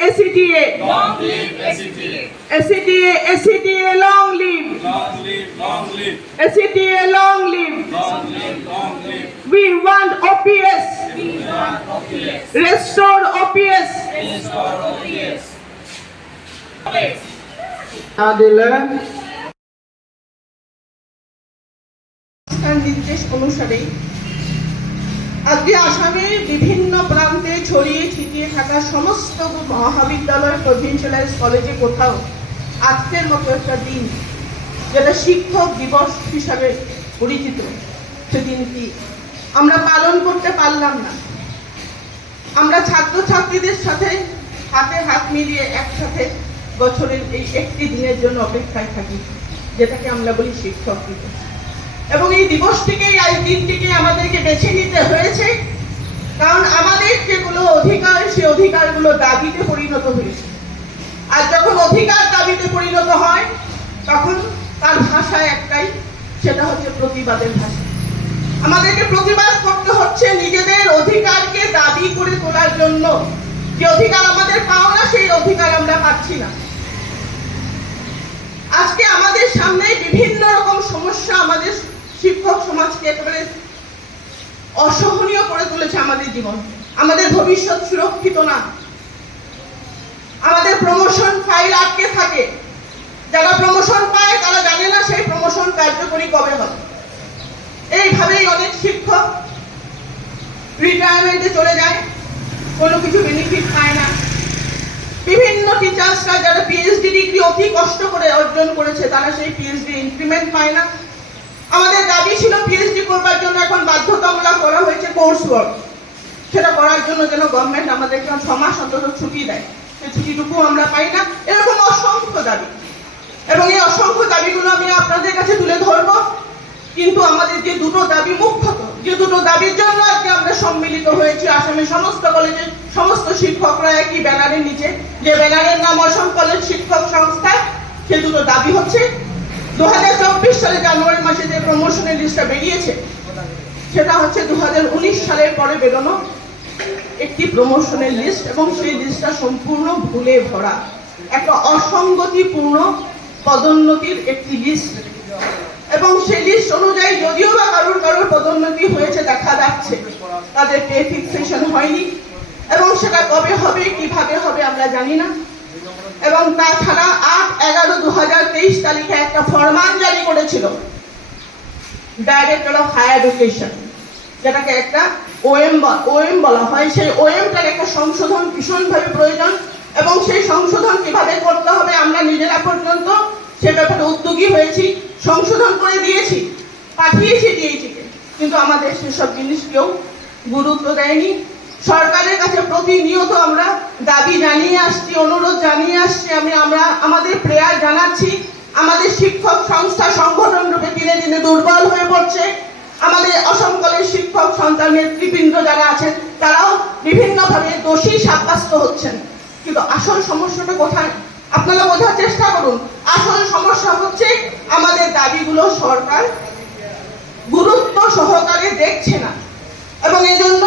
ACTA! Long live ACTA! ACTA, ACTA, long live! Long live, long live! ACTA, long live! Long live, long live! We want OPS! We want OPS! Restore OPS! Restore OPS! নির্দেশ অনুসারে আজকে আসামের বিভিন্ন প্রান্তে ছড়িয়ে ছিটিয়ে থাকা সমস্ত মহাবিদ্যালয়, প্রভিন্সিয়ালাইজ কলেজে কোথাও আজকের মতো একটা দিন যেটা শিক্ষক দিবস হিসাবে পরিচিত, সেদিনটি আমরা পালন করতে পারলাম না। আমরা ছাত্রছাত্রীদের সাথে হাতে হাত মিলিয়ে একসাথে বছরের এই একটি দিনের জন্য অপেক্ষায় থাকি, যেটাকে আমরা বলি শিক্ষক দিবস। এবং এই দিবসটিকে, এই দিনটিকে আমাদেরকে বেছে নিতে হয়েছে, কারণ আমাদের যেগুলো অধিকার, সেই অধিকারগুলো দাবিতে পরিণত হয়েছে। আর যখন অধিকার দাবিতে পরিণত হয়, তখন তার ভাষা একটাই, সেটা হচ্ছে প্রতিবাদের ভাষা। আমাদেরকে প্রতিবাদ করতে হচ্ছে নিজেদের অধিকারকে দাবি করে তোলার জন্য। যে অধিকার আমাদের পাওয়া না, সেই অধিকার আমরা পাচ্ছি না। আজকে আমাদের সামনে বিভিন্ন রকম সমস্যা আমাদের শিক্ষক সমাজকে একেবারে অসহনীয় করে তুলেছে। আমাদের জীবন, আমাদের ভবিষ্যৎ সুরক্ষিত না। আমাদের প্রমোশন ফাইল আটকে থাকে। যারা প্রমোশন পায় তারা জানে না সেই প্রমোশন কার্যকরী কবে হবে। এইভাবেই অনেক শিক্ষক রিটায়ারমেন্টে চলে যায়, কোনো কিছু বেনিফিট পায় না। বিভিন্ন টিচার্সরা যারা পিএইচডি ডিগ্রি অতি কষ্ট করে অর্জন করেছে, তারা সেই পিএইচডি ইনক্রিমেন্ট পায় না। আমাদের দাবি ছিল পিএইচডি করবার জন্য এখন বাধ্যতামূলক করা হয়েছে কোর্স ওয়ার্ক। সেটা করার জন্য যেন গভর্নমেন্ট আমাদেরকে 6 মাস অন্তত ছুটি দেয়, সেই ছুটিটুকু আমরা পাই না। এরকম অসংখ্য দাবি, এবং এই অসংখ্য দাবিগুলো আমি আপনাদের কাছে তুলে ধরবো। কিন্তু আমাদের যে দুটো দাবি, মুখ্যত যে দুটো দাবির জন্য আজকে আমরা সম্মিলিত হয়েছি আসামের সমস্ত কলেজের সমস্ত শিক্ষকরা একই ব্যানারের নিচে, যে ব্যানারের নাম অসম কলেজ শিক্ষক সংস্থা, সে দুটো দাবি হচ্ছে 2024 সালে জানুয়ারি মাসে যে প্রমোশনের লিস্টটা বেরিয়েছে, সেটা হচ্ছে 2019 সালের পরে বেরোনো একটি প্রমোশনের লিস্ট, এবং সেই লিস্টটা সম্পূর্ণ ভুলে ভরা, একটা অসঙ্গতিপূর্ণ পদোন্নতির একটি লিস্ট। এবং সেই লিস্ট অনুযায়ী যদিও বা কারোর পদোন্নতি হয়েছে দেখা যাচ্ছে, তাদের পে ফিক্সেশন হয়নি, এবং সেটা কবে হবে, কিভাবে হবে আমরা জানি না। এবং তাছাড়া 8/11/2023 তারিখে একটা ফরমান জারি করেছিল ডাইরেক্টর অফ হায়ার এডুকেশন, যেটাকে একটা ওএম বলা হয়। সেই ওএমটার একটা সংশোধন ভীষণভাবে প্রয়োজন, এবং সেই সংশোধন কিভাবে করতে হবে আমরা নিজেরা পর্যন্ত সে ব্যাপারে উদ্যোগী হয়েছি, সংশোধন করে দিয়েছি, পাঠিয়েছি ডিএইচকে, কিন্তু আমাদের সেসব জিনিস কেউ গুরুত্ব দেয়নি। সরকারের কাছে প্রতিনিয়ত আমরা দাবি জানিয়ে আসছি, অনুরোধ জানিয়ে আসছি, আমরা আমাদের প্রেয়ার জানাচ্ছি। আমাদের শিক্ষক সংস্থা সংগঠন রূপে দিনে দিনে দুর্বল হয়ে পড়ছে। আমাদের অসম কলেজ শিক্ষক সন্তান নেতৃবৃন্দ যারা আছেন, তারাও বিভিন্নভাবে দোষী সাব্যস্ত হচ্ছেন। কিন্তু আসল সমস্যাটা কোথায় আপনারা বোঝার চেষ্টা করুন। আসল সমস্যা হচ্ছে আমাদের দাবিগুলো সরকার গুরুত্ব সহকারে দেখছে না, এবং এই জন্য